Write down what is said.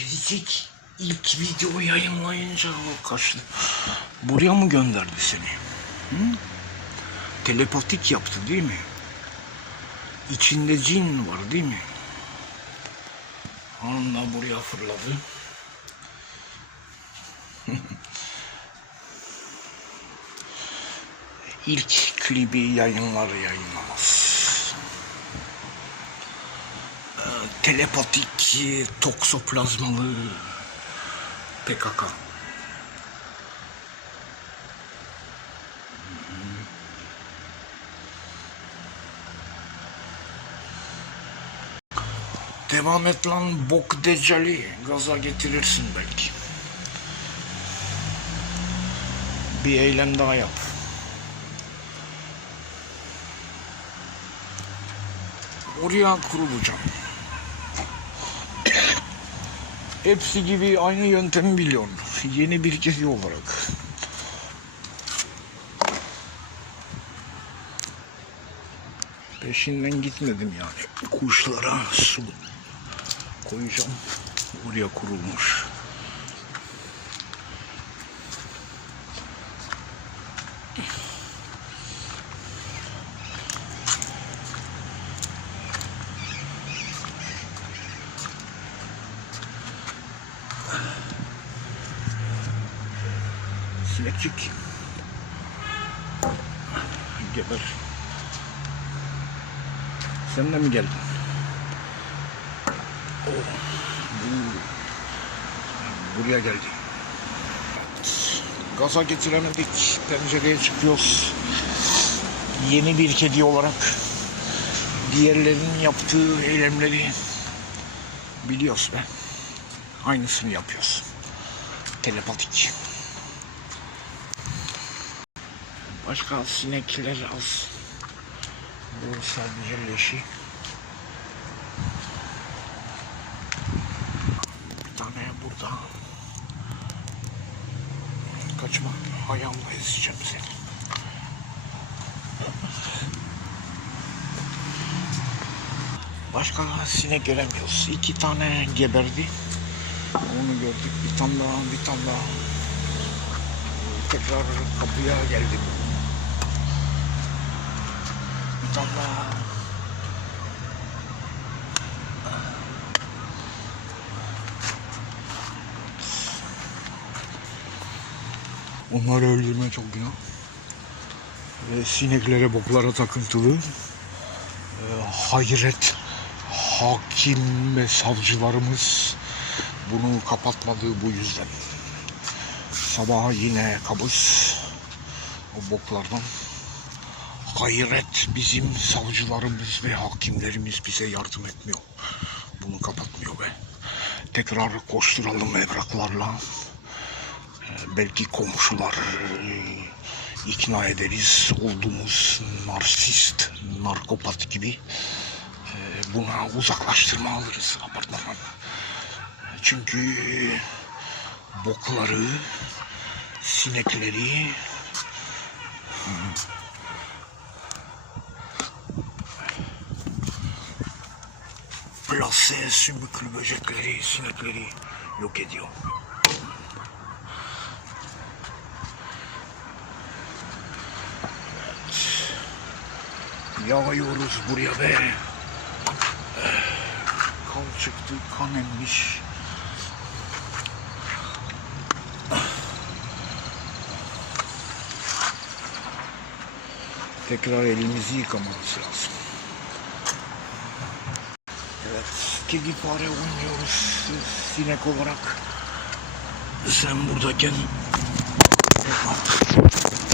Kedicik ilk video yayınlayınca kaçtı. Buraya mı gönderdi seni? Hı? Telepatik yaptı değil mi? İçinde cin var değil mi? Anla buraya fırladı. İlk klibi yayınlar yayınlamaz. Telepatik toksoplazmalı PKK. Devam et lan bok decali gaza getirirsin belki. Bir eylem daha yap. Oraya kurulacağım. Hepsi gibi aynı yöntemi biliyorum. Yeni bir kez olarak. Peşinden gitmedim yani. Kuşlara su koyacağım. Oraya kurulmuş. Sinekçik. Geber. Sen de mi geldin? Oh, bu, buraya geldi. Evet. Gaza getiremedik. Pencereye çıkıyoruz. Yeni bir kedi olarak diğerlerinin yaptığı eylemleri biliyoruz be. Aynısını yapıyoruz. Telepatik. Başka sinekler az. Bu sadece leşi. Bir tane burada. Kaçma. Ayağımla ezeceğim seni. Başka sinek göremiyoruz. İki tane geberdi. Onu gördük. Bir tane daha, bir tane daha. Tekrar kapıya geldi bu. Bir tane daha. Onları öldürme çok günah. Ve sineklere boklara takıntılı. Ee, hayret hakim ve savcılarımız bunu kapatmadığı bu yüzden. Sabaha yine kabus o boklardan. Hayret bizim savcılarımız ve hakimlerimiz bize yardım etmiyor. Bunu kapatmıyor be. Tekrar koşturalım evraklarla. Ee, belki komşular e, ikna ederiz olduğumuz narsist, narkopat gibi e, buna uzaklaştırma alırız apartmandan. Çünkü bokları, sinekleri plase sümüklü böcekleri, sinekleri yok ediyor. Yağıyoruz buraya be. Kan çıktı, kan emmiş. Tekrar elimizi yıkamamız lazım. Evet, kedi fare oynuyoruz sinek olarak. Sen buradayken